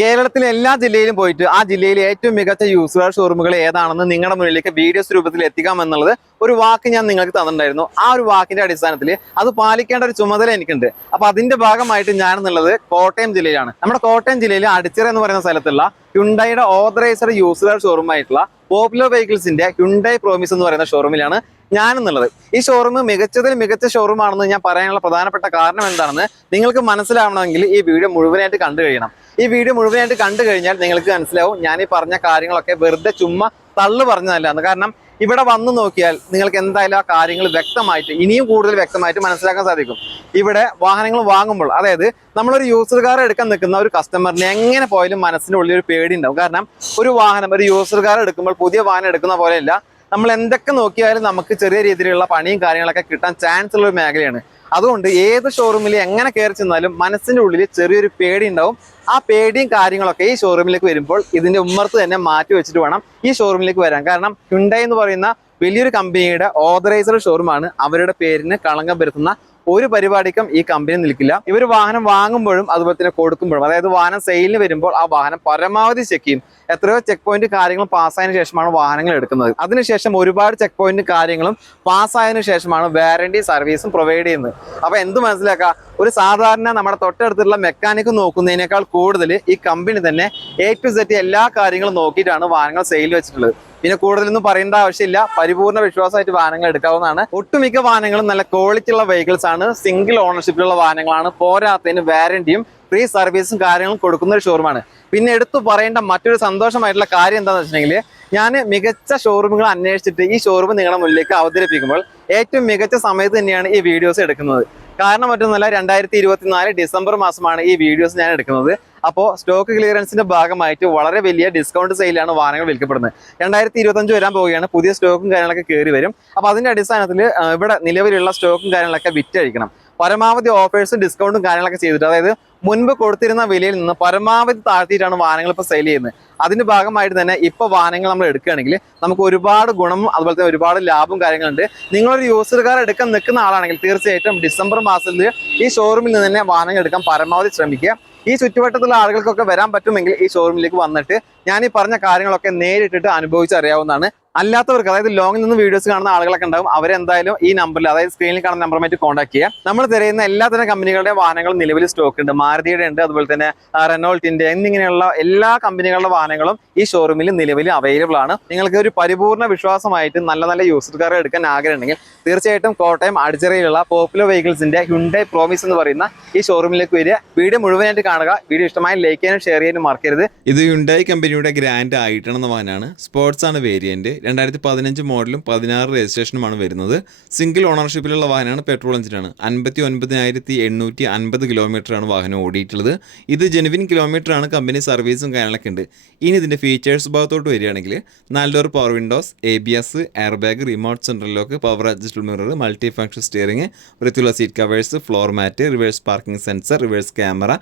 കേരളത്തിലെ എല്ലാ ജില്ലയിലും പോയിട്ട് ആ ജില്ലയിലെ ഏറ്റവും മികച്ച യൂസ്ഡ് കാർ ഷോറൂമുകൾ ഏതാണെന്ന് നിങ്ങളുടെ മുന്നിലേക്ക് വീഡിയോസ് രൂപത്തിൽ എത്തിക്കാമെന്നുള്ളത് ഒരു വാക്ക് ഞാൻ നിങ്ങൾക്ക് തന്നിട്ടുണ്ടായിരുന്നു. ആ ഒരു വാക്കിന്റെ അടിസ്ഥാനത്തിൽ അത് പാലിക്കേണ്ട ഒരു ചുമതല എനിക്കുണ്ട്. അപ്പൊ അതിന്റെ ഭാഗമായിട്ട് ഞാനെന്നുള്ളത് കോട്ടയം ജില്ലയിലാണ്. നമ്മുടെ കോട്ടയം ജില്ലയിൽ അടിച്ചിറ എന്ന് പറയുന്ന സ്ഥലത്തുള്ള ഹ്യുണ്ടായിയുടെ ഓതറൈസ്ഡ് യൂസ്ഡ് കാർ ഷോറൂമായിട്ടുള്ള പോപ്പുലർ വെഹിക്കിൾസിന്റെ ഹ്യുണ്ടായി പ്രോമിസ് എന്ന് പറയുന്ന ഷോറൂമിലാണ് ഞാനെന്നുള്ളത്. ഈ ഷോറൂം മികച്ചതിൽ മികച്ച ഷോറൂം ആണെന്ന് ഞാൻ പറയാനുള്ള പ്രധാനപ്പെട്ട കാരണം എന്താണെന്ന് നിങ്ങൾക്ക് മനസ്സിലാവണമെങ്കിൽ ഈ വീഡിയോ മുഴുവനായിട്ട് കണ്ടു കഴിയണം. ഈ വീഡിയോ മുഴുവനായിട്ട് കണ്ടു കഴിഞ്ഞാൽ നിങ്ങൾക്ക് മനസ്സിലാവും ഞാൻ ഈ പറഞ്ഞ കാര്യങ്ങളൊക്കെ വെറുതെ ചുമ്മാ തള്ളു പറഞ്ഞതല്ലാന്ന്. കാരണം ഇവിടെ വന്നു നോക്കിയാൽ നിങ്ങൾക്ക് എന്തായാലും ആ കാര്യങ്ങൾ വ്യക്തമായിട്ട് ഇനിയും കൂടുതൽ വ്യക്തമായിട്ട് മനസ്സിലാക്കാൻ സാധിക്കും. ഇവിടെ വാഹനങ്ങൾ വാങ്ങുമ്പോൾ, അതായത് നമ്മളൊരു യൂസർ കാർ എടുക്കാൻ നിൽക്കുന്ന ഒരു കസ്റ്റമറിന് എങ്ങനെ പോയാലും മനസ്സിൻ്റെ ഉള്ളിൽ ഒരു പേടി ഉണ്ടാവും. കാരണം ഒരു വാഹനം, ഒരു യൂസർ കാർ എടുക്കുമ്പോൾ പുതിയ വാഹനം എടുക്കുന്ന പോലെയല്ല, നമ്മൾ എന്തൊക്കെ നോക്കിയാലും നമുക്ക് ചെറിയ രീതിയിലുള്ള പണിയും കാര്യങ്ങളൊക്കെ കിട്ടാൻ ചാൻസ് ഉള്ള ഒരു മേഖലയാണ്. അതുകൊണ്ട് ഏത് ഷോറൂമിൽ എങ്ങനെ കയറി ചെന്നാലും മനസ്സിൻ്റെ ഉള്ളിൽ ചെറിയൊരു പേടി ഉണ്ടാവും. ആ പേടിയും കാര്യങ്ങളൊക്കെ ഈ ഷോറൂമിലേക്ക് വരുമ്പോൾ ഇതിന്റെ ഉമ്മർത്ത് തന്നെ മാറ്റി വെച്ചിട്ട് വേണം ഈ ഷോറൂമിലേക്ക് വരാൻ. കാരണം ഹ്യുണ്ടായി എന്ന് പറയുന്ന വലിയൊരു കമ്പനിയുടെ ഓതറൈസ്ഡ് ഷോറൂമാണ്. അവരുടെ പേരിന് കളങ്കം വരുത്തുന്ന ഒരു പരിപാടിക്കും ഈ കമ്പനി നിൽക്കില്ല. ഇവർ വാഹനം വാങ്ങുമ്പോഴും അതുപോലെ തന്നെ കൊടുക്കുമ്പോഴും, അതായത് വാഹനം സെയിലിന് വരുമ്പോൾ ആ വാഹനം പരമാവധി ചെക്ക് ചെയ്യും. എത്രയോ ചെക്ക് പോയിന്റ് കാര്യങ്ങളും പാസ്സായതിനു ശേഷമാണ് വാഹനങ്ങൾ എടുക്കുന്നത്. അതിനുശേഷം ഒരുപാട് ചെക്ക് പോയിന്റ് കാര്യങ്ങളും പാസ്സായതിനു ശേഷമാണ് വാറന്റി സർവീസും പ്രൊവൈഡ് ചെയ്യുന്നത്. അപ്പൊ എന്ത് മനസ്സിലാക്കുക, ഒരു സാധാരണ നമ്മുടെ തൊട്ടടുത്തുള്ള മെക്കാനിക്ക് നോക്കുന്നതിനേക്കാൾ കൂടുതൽ ഈ കമ്പനി തന്നെ A to Z എല്ലാ കാര്യങ്ങളും നോക്കിയിട്ടാണ് വാഹനങ്ങൾ സെയിൽ വെച്ചിട്ടുള്ളത്. പിന്നെ കൂടുതലൊന്നും പറയേണ്ട ആവശ്യമില്ല, പരിപൂർണ്ണ വിശ്വാസമായിട്ട് വാഹനങ്ങൾ എടുക്കാവുന്നതാണ്. ഒട്ടുമിക്ക വാഹനങ്ങളും നല്ല ക്വാളിറ്റി ഉള്ള വെഹിക്കിൾസ് ആണ്, സിംഗിൾ ഓണർഷിപ്പിലുള്ള വാഹനങ്ങളാണ്. പോരാത്തതിന് വാറന്റിയും ഫ്രീ സർവീസും കാര്യങ്ങളും കൊടുക്കുന്ന ഒരു ഷോറൂമാണ്. പിന്നെ എടുത്തു പറയേണ്ട മറ്റൊരു സന്തോഷമായിട്ടുള്ള കാര്യം എന്താണെന്ന് വെച്ചിട്ടുണ്ടെങ്കിൽ, ഞാൻ മികച്ച ഷോറൂമുകൾ അന്വേഷിച്ചിട്ട് ഈ ഷോറൂം നിങ്ങളുടെ മുന്നിലേക്ക് അവതരിപ്പിക്കുമ്പോൾ ഏറ്റവും മികച്ച സമയത്ത് തന്നെയാണ് ഈ വീഡിയോസ് എടുക്കുന്നത്. കാരണം മറ്റൊന്നുമല്ല, 2024 ഡിസംബർ മാസമാണ് ഈ വീഡിയോസ് ഞാൻ എടുക്കുന്നത്. അപ്പോൾ സ്റ്റോക്ക് ക്ലിയറൻസിന്റെ ഭാഗമായിട്ട് വളരെ വലിയ ഡിസ്കൗണ്ട് സെയിലാണ് വാഹനങ്ങൾ വിൽക്കപ്പെടുന്നത്. 2025 വരാൻ പോവുകയാണ്, പുതിയ സ്റ്റോക്കും കാര്യങ്ങളൊക്കെ കയറി വരും. അപ്പോൾ അതിന്റെ അടിസ്ഥാനത്തിൽ ഇവിടെ നിലവിലുള്ള സ്റ്റോക്കും കാര്യങ്ങളൊക്കെ വിറ്റഴിക്കണം. പരമാവധി ഓഫേഴ്സും ഡിസ്കൗണ്ടും കാര്യങ്ങളൊക്കെ ചെയ്തിട്ട്, അതായത് മുൻപ് കൊടുത്തിരുന്ന വിലയിൽ നിന്ന് പരമാവധി താഴ്ത്തിയിട്ടാണ് വാഹനങ്ങൾ ഇപ്പോൾ സെയിൽ ചെയ്യുന്നത്. അതിന്റെ ഭാഗമായിട്ട് തന്നെ ഇപ്പോൾ വാഹനങ്ങൾ നമ്മൾ എടുക്കുകയാണെങ്കിൽ നമുക്ക് ഒരുപാട് ഗുണവും അതുപോലെ തന്നെ ഒരുപാട് ലാഭവും കാര്യങ്ങളുണ്ട്. നിങ്ങളൊരു യൂസർ കാർ എടുക്കാൻ നിൽക്കുന്ന ആളാണെങ്കിൽ തീർച്ചയായിട്ടും ഡിസംബർ മാസത്തിൽ ഈ ഷോറൂമിൽ നിന്ന് തന്നെ വാഹനങ്ങൾ എടുക്കാൻ പരമാവധി ശ്രമിക്കുക. ഈ ചുറ്റുവട്ടത്തുള്ള ആളുകൾക്കൊക്കെ വരാൻ പറ്റുമെങ്കിൽ ഈ ഷോറൂമിലേക്ക് വന്നിട്ട് ഞാൻ ഈ പറഞ്ഞ കാര്യങ്ങളൊക്കെ നേരിട്ടിട്ട് അനുഭവിച്ചറിയാവുന്നതാണ്. അല്ലാത്തവർക്ക്, അതായത് ലോങ്ങിൽ നിന്ന് വീഡിയോസ് കാണുന്ന ആളുകളൊക്കെ ഉണ്ടാവും, അവരെന്തായാലും ഈ നമ്പറിൽ, അതായത് സ്ക്രീനിൽ കാണുന്ന നമ്പറുമായിട്ട് കോൺടാക്ട് ചെയ്യുക. നമ്മൾ തിരയുന്ന എല്ലാത്തരം കമ്പനികളുടെ വാഹനങ്ങൾ നിലവിൽ സ്റ്റോക്ക് ഉണ്ട്. മാരുതിയുടെ ഉണ്ട്, അതുപോലെ തന്നെ റെനോൾട്ടിന്റെ എന്നിങ്ങനെയുള്ള എല്ലാ കമ്പനികളുടെ വാഹനങ്ങളും ഈ ഷോറൂമിൽ നിലവിൽ അവൈലബിൾ ആണ്. നിങ്ങൾക്ക് ഒരു പരിപൂർണ്ണ വിശ്വാസമായിട്ട് നല്ല നല്ല യൂസ്ഡ് കാർ എടുക്കാൻ ആഗ്രഹമുണ്ടെങ്കിൽ തീർച്ചയായിട്ടും കോട്ടയം അടിച്ചിറയിലുള്ള പോപ്പുലർ വെഹിക്കിൾസിന്റെ ഹ്യുണ്ടായി പ്രോമിസ് എന്ന് പറയുന്ന ഈ ഷോറൂമിലേക്ക് വരിക. വീഡിയോ മുഴുവനായിട്ട് കാണുക. വീഡിയോ ഇഷ്ടമായി ലൈക്ക് ചെയ്യാനും ഷെയർ ചെയ്യാനും മറക്കരുത്. ഇത് ഹ്യുണ്ടായി കമ്പനിയുടെ ഗ്രാൻഡ് ആയിട്ടാണെന്ന വാഹനമാണ്. സ്പോർട്സ് ആണ് വേരിയന്റ്. 2015 മോഡലും 16 രജിസ്ട്രേഷനുമാണ് വരുന്നത്. സിംഗിൾ ഓണർഷിപ്പിലുള്ള വാഹനമാണ്. പെട്രോൾ എഞ്ചിനാണ്. 59,850 കിലോമീറ്ററാണ് വാഹനം ഓടിയിട്ടുള്ളത്. ഇത് ജെനുവിൻ കിലോമീറ്റർ ആണ്. കമ്പനി സർവീസും കാര്യങ്ങളൊക്കെ ഉണ്ട്. ഇനി ഇതിന്റെ ഫീച്ചേഴ്സ് ഭാഗത്തോട്ട് വരികയാണെങ്കിൽ 4 door power windows, ABS, air bag, remote central lock, power adjustable mirror, multi function steering, വൃത്തിയുള്ള seat covers, floor mat, reverse parking sensor, reverse camera,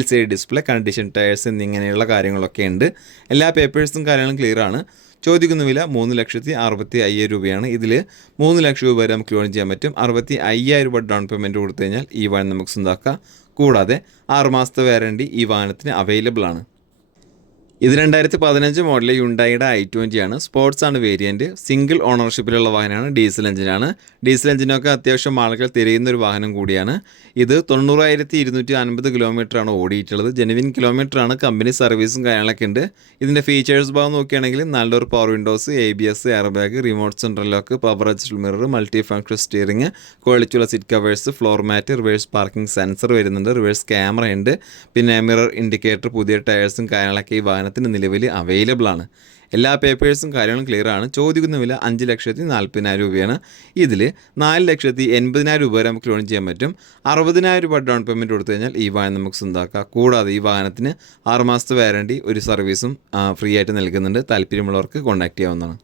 LCD display, condition tyres എന്നിങ്ങനെയുള്ള കാര്യങ്ങളൊക്കെ ഉണ്ട്. എല്ലാ പേപ്പേഴ്സും കാര്യങ്ങളും ക്ലിയർ ആണ്. ചോദിക്കുന്ന വില 3,65,000 രൂപയാണ്. ഇതിൽ 3 ലക്ഷം രൂപ വരെ നമുക്ക് ലോൺ ചെയ്യാൻ പറ്റും. 65,000 രൂപ ഡൗൺ പേയ്മെൻറ്റ് കൊടുത്തു കഴിഞ്ഞാൽ ഈ വാഹനം നമുക്ക് സ്വന്തമാക്കാം. കൂടാതെ 6 മാസത്തെ വാറണ്ടി ഈ വാഹനത്തിന് അവൈലബിൾ ആണ്. ഇത് 2015 മോഡൽ ഹ്യുണ്ടായിയുടെ i20 ആണ്. സ്പോർട്സ് ആണ് വേരിയന്റ്. സിംഗിൾ ഓണർഷിപ്പിലുള്ള വാഹനമാണ്. ഡീസൽ എഞ്ചിനാണ്. ഡീസൽ എഞ്ചിനൊക്കെ അത്യാവശ്യം ആളുകൾ തിരയുന്ന ഒരു വാഹനം കൂടിയാണ്. ഇത് 90,250 കിലോമീറ്ററാണ് ഓടിയിട്ടുള്ളത്. ജെനുവിൻ കിലോമീറ്റർ ആണ്. കമ്പനി സർവീസും കാര്യങ്ങളൊക്കെ ഉണ്ട്. ഇതിൻ്റെ ഫീച്ചേഴ്സ് ഭാഗം നോക്കുകയാണെങ്കിൽ 4 door power windows, ABS, air bag, remote central lock, power adjustable mirror, multi function steering, ക്വാളിറ്റിയുള്ള seat covers, floor mat, reverse parking sensor വരുന്നുണ്ട്, റിവേഴ്സ് ക്യാമറ ഉണ്ട്, പിന്നെ മിറർ ഇൻഡിക്കേറ്റർ, പുതിയ ടയേഴ്സും കാര്യങ്ങളൊക്കെ ഈ വാഹനത്തിന് നിലവിൽ അവൈലബിൾ ആണ്. എല്ലാ പേപ്പേഴ്സും കാര്യങ്ങളും ക്ലിയർ ആണ്. ചോദിക്കുന്ന വില 5,40,000 രൂപയാണ്. ഇതിൽ 4,80,000 രൂപ വരെ നമുക്ക് ലോൺ ചെയ്യാൻ പറ്റും. 60,000 രൂപ ഡൗൺ പേയ്മെൻറ്റ് കൊടുത്തു കഴിഞ്ഞാൽ ഈ വാഹനം നമുക്ക് സ്വന്തമാക്കാം. കൂടാതെ ഈ വാഹനത്തിന് 6 മാസത്തെ വാറണ്ടി, ഒരു സർവീസും ഫ്രീ ആയിട്ട് നൽകുന്നുണ്ട്. താല്പര്യമുള്ളവർക്ക് കോൺടാക്ട് ചെയ്യാവുന്നതാണ്.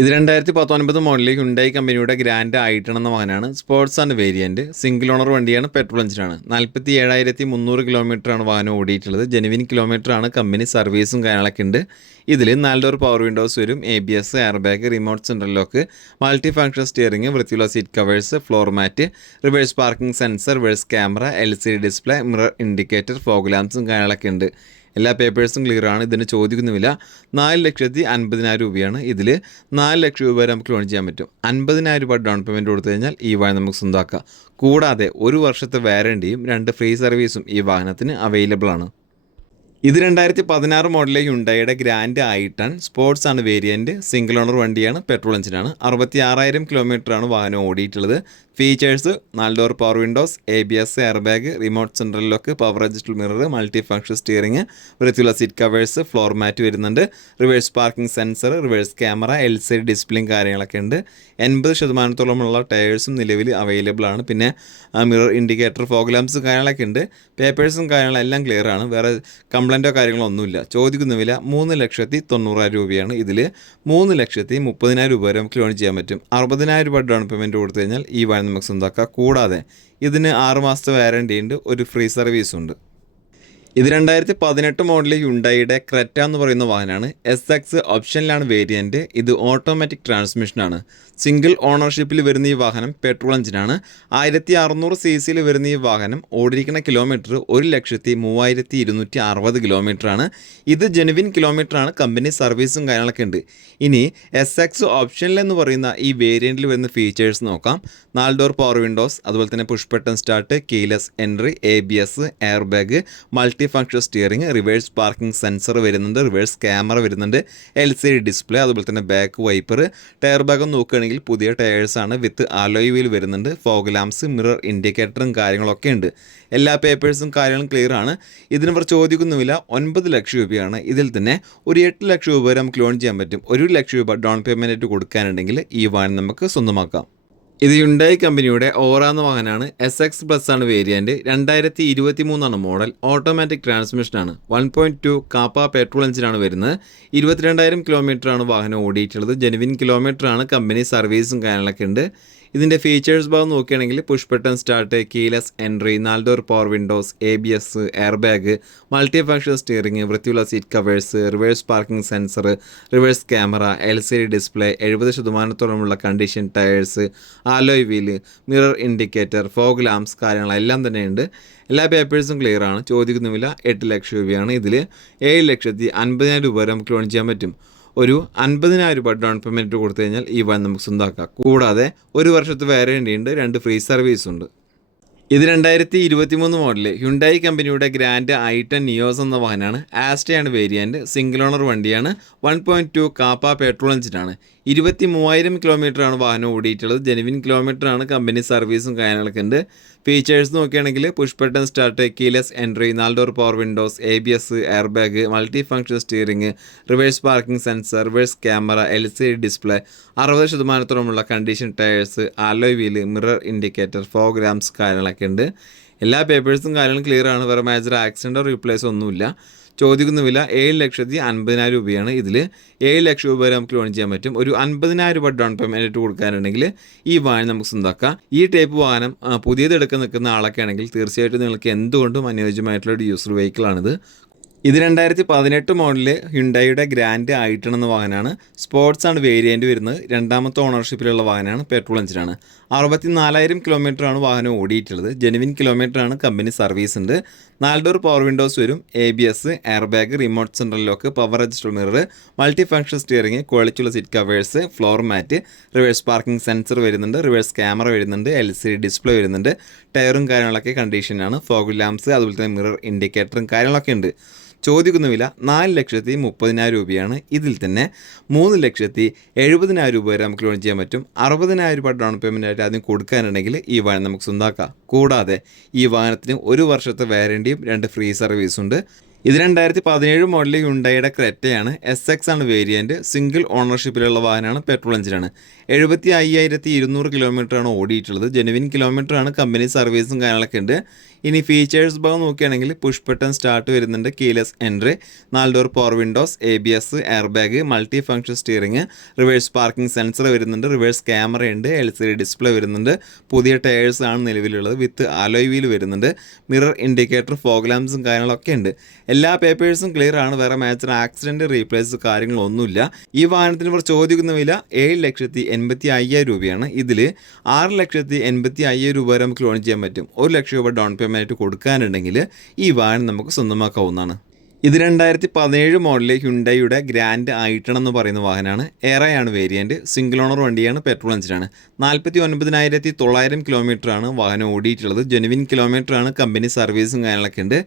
ഇത് 2019 മോഡലിൽ ഹ്യുണ്ടായി കമ്പനിയുടെ ഗ്രാൻഡ് ആയിട്ടാണെന്ന വാഹനമാണ്. സ്പോർട്സ് ആണ് വേരിയന്റ്. സിംഗിൾ ഓണർ വണ്ടിയാണ്. പെട്രോൾ എഞ്ചിനാണ്. 47,300 കിലോമീറ്ററാണ് വാഹനം ഓടിയിട്ടുള്ളത്. ജെനുവിൻ കിലോമീറ്റർ ആണ്. കമ്പനി സർവീസും കാര്യങ്ങളൊക്കെ ഉണ്ട്. ഇതിൽ 4 ഡോർ പവർ വിൻഡോസ് വരും, ABS, air bag, remote central lock, multi function steering, വൃത്തിയുള്ള seat covers, floor mat, reverse parking sensor, reverse camera, LCD display, mirror indicator, fog ലാംപ്സും കാര്യങ്ങളൊക്കെ ഉണ്ട്. എല്ലാ പേപ്പേഴ്സും ക്ലിയർ ആണ്. ഇതിന് ചോദിക്കുന്ന വില 4,50,000 രൂപയാണ്. ഇതിൽ 4 ലക്ഷം രൂപ വരെ നമുക്ക് ലോൺ ചെയ്യാൻ പറ്റും. 50,000 രൂപ ഡൗൺ പേയ്മെൻറ്റ് കൊടുത്തു കഴിഞ്ഞാൽ ഈ വാഹനം നമുക്ക് സ്വന്തമാക്കാം. കൂടാതെ 1 വർഷത്തെ വാറണ്ടിയും 2 ഫ്രീ സർവീസും ഈ വാഹനത്തിന് അവൈലബിൾ ആണ്. ഇത് 2016 മോഡലിലെ ഹ്യുണ്ടായിയുടെ ഗ്രാൻഡ് i10 സ്പോർട്സ് ആണ് വേരിയൻറ്റ്. സിംഗിൾ ഓണർ വണ്ടിയാണ്, പെട്രോൾ എഞ്ചിനാണ്. 66,000 കിലോമീറ്ററാണ് വാഹനം ഓടിയിട്ടുള്ളത്. Features 4 door power windows, ABS, air bag, remote central lock, power adjustable mirror, multi function steering, വൃത്തിയുള്ള സീറ്റ് കവേഴ്സ്, ഫ്ലോർ മാറ്റ് വരുന്നുണ്ട്, reverse parking sensor, reverse camera, LCD ഡിസ്പ്ലേയും കാര്യങ്ങളൊക്കെ ഉണ്ട്. 80% ടയേഴ്സും നിലവിൽ അവൈലബിൾ ആണ്. പിന്നെ മിറർ ഇൻഡിക്കേറ്റർ, ഫോഗ് ലാംപ്സ് കാര്യങ്ങളൊക്കെ ഉണ്ട്. പേപ്പേഴ്സും കാര്യങ്ങളെല്ലാം ക്ലിയർ ആണ്. വേറെ കംപ്ലൈൻറ്റോ കാര്യങ്ങളോ ഒന്നുമില്ല. ചോദിക്കുന്ന വില 3,90,000 രൂപയാണ്. ഇതിൽ 3,30,000 രൂപ വരെ നമുക്ക് ലോൺ ചെയ്യാൻ പറ്റും. 60,000 രൂപ ഡൗൺ പേയ്മെൻറ്റ് കൊടുത്തു കഴിഞ്ഞാൽ ഈ വാഹനം നമുക്ക് സ്വന്തമാക്കാം. കൂടാതെ ഇതിന് 6 മാസത്തെ വാറണ്ടി ഉണ്ട്, ഒരു ഫ്രീ സർവീസും ഉണ്ട്. ഇത് 2018 മോഡലിൽ ഹ്യുണ്ടായിയുടെ ക്രെറ്റ എന്ന് പറയുന്ന വാഹനമാണ്. SX ഓപ്ഷനിലാണ് വേരിയൻറ്റ്. ഇത് ഓട്ടോമാറ്റിക് ട്രാൻസ്മിഷനാണ്. സിംഗിൾ ഓണർഷിപ്പിൽ വരുന്ന ഈ വാഹനം പെട്രോൾ എഞ്ചിനാണ്. 1600 cc വരുന്ന ഈ വാഹനം ഓടിയിരിക്കുന്ന കിലോമീറ്റർ 1,03,260 കിലോമീറ്ററാണ്. ഇത് ജെനുവിൻ കിലോമീറ്ററാണ്. കമ്പനി സർവീസും കാര്യങ്ങളൊക്കെ ഉണ്ട്. ഇനി SX ഓപ്ഷനിൽ എന്ന് പറയുന്ന ഈ വേരിയൻറ്റിൽ വരുന്ന ഫീച്ചേഴ്സ് നോക്കാം. 4 ഡോർ പവർ വിൻഡോസ്, അതുപോലെ തന്നെ push button start, keyless entry, ABS, air bag, multi function steering, reverse parking sensor വരുന്നുണ്ട്, റിവേഴ്സ് ക്യാമറ വരുന്നുണ്ട്, LCD ഡിസ്പ്ലേ, അതുപോലെ തന്നെ ബാക്ക് വൈപ്പർ. ടയർ ഭാഗം നോക്കുകയാണെങ്കിൽ പുതിയ ടയേഴ്സാണ്, വിത്ത് അലോയ് വീൽ വരുന്നുണ്ട്, ഫോഗ് ലാംപ്സ്, മിറർ ഇൻഡിക്കേറ്ററും കാര്യങ്ങളൊക്കെ ഉണ്ട്. എല്ലാ പേപ്പേഴ്സും കാര്യങ്ങളും ക്ലിയർ ആണ്. ഇതിനിവർ ചോദിക്കുന്ന വില 9 ലക്ഷം രൂപയാണ്. ഇതിൽ തന്നെ ഒരു 8 ലക്ഷം രൂപ വരെ നമുക്ക് ലോൺ ചെയ്യാൻ പറ്റും. 1 ലക്ഷം രൂപ ഡൗൺ പേയ്മെൻറ്റ് കൊടുക്കാനുണ്ടെങ്കിൽ ഈ വാഹനം നമുക്ക് സ്വന്തമാക്കാം. ഇത് ഹ്യുണ്ടായി കമ്പനിയുടെ ഓറ എന്ന വാഹനമാണ്. SX പ്ലസ് ആണ് വേരിയൻറ്റ്. 2023 മോഡൽ. ഓട്ടോമാറ്റിക് ട്രാൻസ്മിഷനാണ്. 1.2 കാപ്പ പെട്രോൾ എഞ്ചിനാണ് വരുന്നത്. 22,000 കിലോമീറ്ററാണ് വാഹനം ഓടിയിട്ടുള്ളത്. ജെനുവിൻ കിലോമീറ്ററാണ്. കമ്പനി സർവീസും കാര്യങ്ങളൊക്കെ ഉണ്ട്. ഇതിൻ്റെ ഫീച്ചേഴ്സ് ഭാഗം നോക്കുകയാണെങ്കിൽ push button start, keyless entry, 4 door power windows, ABS, air bag, multi function steering, വൃത്തിയുള്ള seat covers, reverse parking sensor, reverse camera, LCD display, 70% condition tyres, alloy wheel, mirror indicator, fog lamps കാര്യങ്ങളെല്ലാം തന്നെയുണ്ട്. എല്ലാ പേപ്പേഴ്സും clear ആണ്. ചോദിക്കുന്ന വില 8 ലക്ഷം രൂപയാണ്. ഇതിൽ 7,50,000 രൂപ വരെ നമുക്ക് ലോൺ ചെയ്യാൻ പറ്റും. ഒരു 50,000 രൂപ ഡൗൺ പേയ്മെൻറ്റ് കൊടുത്തു കഴിഞ്ഞാൽ ഈ വാഹനം നമുക്ക് സ്വന്തമാക്കാം. കൂടാതെ 1 വർഷത്തെ വാറണ്ടി ഉണ്ട്, 2 ഫ്രീ സർവീസ് ഉണ്ട്. ഇത് 2023 മോഡല് ഹ്യുണ്ടായി കമ്പനിയുടെ ഗ്രാൻഡ് i10 നിയോസ് എന്ന വാഹനമാണ്. ആസ്റ്റയാണ് വേരിയൻറ്റ്. സിംഗിൾ ഓണർ വണ്ടിയാണ്. 1.2 കാപ്പ പെട്രോൾ എഞ്ചിനാണ്. 23,000 കിലോമീറ്ററാണ് വാഹനം ഓടിയിട്ടുള്ളത്. ജെനുവിൻ കിലോമീറ്ററാണ്. കമ്പനി സർവീസും കാര്യങ്ങളൊക്കെ ഉണ്ട്. ഫീച്ചേഴ്സ് നോക്കുകയാണെങ്കിൽ push button start, keyless entry, 4 door power windows, ABS, air bag, multi function steering, reverse parking sensor, reverse camera, LCD display, 60% condition tyres, alloy wheel, mirror indicator, fog lamps കാര്യങ്ങളൊക്കെ ഉണ്ട്. എല്ലാ പേപ്പേഴ്സും കാര്യങ്ങളും clear ആണ്. വേറെ major ആക്സിഡൻറ്റോ റീപ്ലേസോ ഒന്നുമില്ല. ചോദിക്കുന്ന വില 7,50,000 രൂപയാണ്. ഇതിൽ 7 ലക്ഷം രൂപ വരെ നമുക്ക് ലോൺ ചെയ്യാൻ പറ്റും. ഒരു 50,000 രൂപ ഡൗൺ പേയ്മെൻറ്റ് കൊടുക്കാനുണ്ടെങ്കിൽ ഈ വാഹനം നമുക്ക് സ്വന്തമാക്കാം. ഈ ടൈപ്പ് വാഹനം പുതിയത് എടുക്കാൻ നിൽക്കുന്ന ആളൊക്കെ ആണെങ്കിൽ തീർച്ചയായിട്ടും നിങ്ങൾക്ക് എന്തുകൊണ്ടും അനുയോജ്യമായിട്ടുള്ള ഒരു യൂസർ വെഹിക്കിളാണിത്. ഇത് 2018 മോഡലിൽ ഹ്യുണ്ടായിയുടെ ഗ്രാൻഡ് i10 എന്ന വാഹനമാണ്. സ്പോർട്സ് ആണ് വേരിയൻറ്റ് വരുന്നത്. 2ാമത്തെ ഓണർഷിപ്പിലുള്ള വാഹനമാണ്. പെട്രോൾ എഞ്ചിനാണ്. 64,000 കിലോമീറ്ററാണ് വാഹനം ഓടിയിട്ടുള്ളത്. ജെനുവിൻ കിലോമീറ്ററാണ്. കമ്പനി സർവീസ് ഉണ്ട്. 4 ഡോർ പവർ വിൻഡോസ് വരും, ABS, air bag, remote central lock, power adjustable mirror, multi function steering, ക്വാളിറ്റിയുള്ള seat covers, floor mat, reverse parking sensor വരുന്നുണ്ട്, റിവേഴ്സ് ക്യാമറ വരുന്നുണ്ട്, LCD ഡിസ്പ്ലേ വരുന്നുണ്ട്. ടയറും കാര്യങ്ങളൊക്കെ കണ്ടീഷനാണ്. ഫോഗ് ലാംപ്സ്, അതുപോലെ തന്നെ മിറർ ഇൻഡിക്കേറ്ററും കാര്യങ്ങളൊക്കെ ഉണ്ട്. ചോദിക്കുന്ന വില 4,30,000 രൂപയാണ്. ഇതിൽ തന്നെ 3,70,000 രൂപ വരെ നമുക്ക് ലോൺ ചെയ്യാൻ പറ്റും. 60,000 രൂപ ഡൗൺ പേയ്മെൻ്റ് ആയിട്ട് ആദ്യം കൊടുക്കാനുണ്ടെങ്കിൽ ഈ വാഹനം നമുക്ക് സ്വന്തമാക്കാം. കൂടാതെ ഈ വാഹനത്തിന് 1 വർഷത്തെ വാറണ്ടിയും 2 ഫ്രീ സർവീസും ഉണ്ട്. ഇത് 2017 മോഡലിൽ ഹ്യുണ്ടായിയുടെ ക്രെറ്റയാണ്. SX ആണ് വേരിയൻറ്റ്. സിംഗിൾ ഓണർഷിപ്പിലുള്ള വാഹനമാണ്. പെട്രോൾ എഞ്ചിനാണ്. 75,200 കിലോമീറ്ററാണ് ഓടിയിട്ടുള്ളത്. ജെനുവിൻ കിലോമീറ്ററാണ്. കമ്പനി സർവീസും കാര്യങ്ങളൊക്കെ ഉണ്ട്. ഇനി ഫീച്ചേഴ്സ് ഭാഗം നോക്കുകയാണെങ്കിൽ പുഷ് ബട്ടൺ സ്റ്റാർട്ട് വരുന്നുണ്ട്, keyless entry, 4 door power windows, ABS, air bag, multi function steering, reverse parking sensor വരുന്നുണ്ട്, റിവേഴ്സ് ക്യാമറ ഉണ്ട്, LCD ഡിസ്പ്ലേ വരുന്നുണ്ട്. പുതിയ ടയേഴ്സ് ആണ് നിലവിലുള്ളത്. വിത്ത് അലോയ് വീൽ വരുന്നുണ്ട്. മിറർ ഇൻഡിക്കേറ്റർ, ഫോഗ് ലാംപ്സും കാര്യങ്ങളൊക്കെ ഉണ്ട്. എല്ലാ പേപ്പേഴ്സും ക്ലിയർ ആണ്. വേറെ മേജർ ആക്സിഡൻറ്റ് റീപ്ലേസ് കാര്യങ്ങളൊന്നുമില്ല. ഈ വാഹനത്തിന് ഇവർ ചോദിക്കുന്ന വില 7,85,000 രൂപയാണ്. ഇതിൽ 6,85,000 രൂപ വരെ നമുക്ക് ലോൺ ചെയ്യാൻ പറ്റും. 1 ലക്ഷം രൂപ ഡൗൺ പേയ്മെൻറ്റ് കൊടുക്കാനുണ്ടെങ്കിൽ ഈ വാഹനം നമുക്ക് സ്വന്തമാക്കാവുന്നതാണ്. ഇത് 2017 മോഡലിലെ ഹ്യുണ്ടായിയുടെ ഗ്രാൻഡ് ഐട്ടൺ എന്ന് പറയുന്ന വാഹനമാണ്. എറയാണ് വേരിയൻറ്റ്. സിംഗിൾ ഓണർ വണ്ടിയാണ്. പെട്രോൾ എഞ്ചിനാണ്. 49,900 കിലോമീറ്ററാണ് വാഹനം ഓടിയിട്ടുള്ളത്. ജെനുവിൻ കിലോമീറ്ററാണ്. കമ്പനി സർവീസും കാര്യങ്ങളൊക്കെ ഉണ്ട്.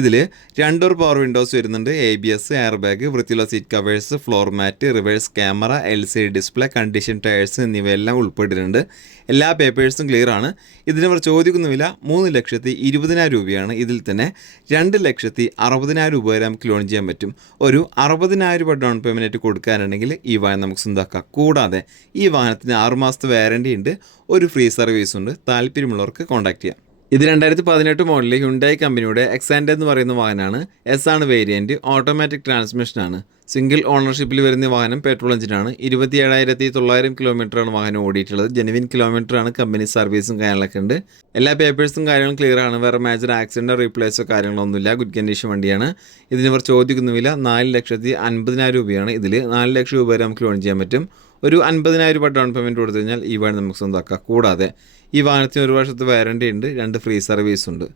ഇതിൽ 2 ഡോർ പവർ വിൻഡോസ് വരുന്നുണ്ട്. ABS, എയർ ബാഗ്, വൃത്തിയുള്ള seat covers, floor mat, reverse camera, LCD display, condition tyres എന്നിവയെല്ലാം ഉൾപ്പെട്ടിട്ടുണ്ട്. എല്ലാ പേപ്പേഴ്സും ക്ലിയർ ആണ്. ഇതിനവർ ചോദിക്കുന്ന വില 3,20,000 രൂപയാണ്. ഇതിൽ തന്നെ 2,60,000 രൂപ വരെ നമുക്ക് ലോൺ ചെയ്യാൻ പറ്റും. ഒരു 60,000 രൂപ ഡൗൺ പേയ്മെൻറ്റ് കൊടുക്കാനുണ്ടെങ്കിൽ ഈ വാഹനം നമുക്ക് സ്വന്തമാക്കാം. കൂടാതെ ഈ വാഹനത്തിന് 6 മാസത്തെ വാറണ്ടി ഉണ്ട്. ഒരു ഫ്രീ സർവീസ് ഉണ്ട്. താല്പര്യമുള്ളവർക്ക് കോൺടാക്ട് ചെയ്യാം. ഇത് 2018 മോഡലിൽ ഹ്യുണ്ടായി കമ്പനിയുടെ എക്സാൻഡ് എന്ന് പറയുന്ന വാഹനമാണ്. S ആണ് വേരിയൻറ്റ്. ഓട്ടോമാറ്റിക് ട്രാൻസ്മിഷനാണ്. സിംഗിൾ ഓണർഷിപ്പിൽ വരുന്ന വാഹനം പെട്രോൾ എഞ്ചിനാണ്. 27,900 കിലോമീറ്ററാണ് വാഹനം ഓടിയിട്ടുള്ളത്. ജെനുവിൻ കിലോമീറ്ററാണ്. കമ്പനി സർവീസും കാര്യങ്ങളൊക്കെ ഉണ്ട്. എല്ലാ പേപ്പേഴ്സും കാര്യങ്ങളും ക്ലിയർ ആണ്. വേറെ മേജർ ആക്സിഡൻറ്റോ റീപ്ലേസോ കാര്യങ്ങളൊന്നുമില്ല. ഗുഡ് കണ്ടീഷൻ വണ്ടിയാണ്. ഇതിനിവർ ചോദിക്കുന്ന വില 4,50,000 രൂപയാണ്. ഇതിൽ 4 ലക്ഷം രൂപ വരെ നമുക്ക് ലോൺ ചെയ്യാൻ പറ്റും. ഒരു 50,000 രൂപ ഡൗൺ പേയ്മെൻറ്റ് കൊടുത്തു കഴിഞ്ഞാൽ ഈ വാഹനം നമുക്ക് സ്വന്തമാക്കാം. കൂടാതെ ഈ വാഹനത്തിന് 1 വർഷത്തെ വാറണ്ടി ഉണ്ട്. 2 ഫ്രീ സർവീസ് ഉണ്ട്.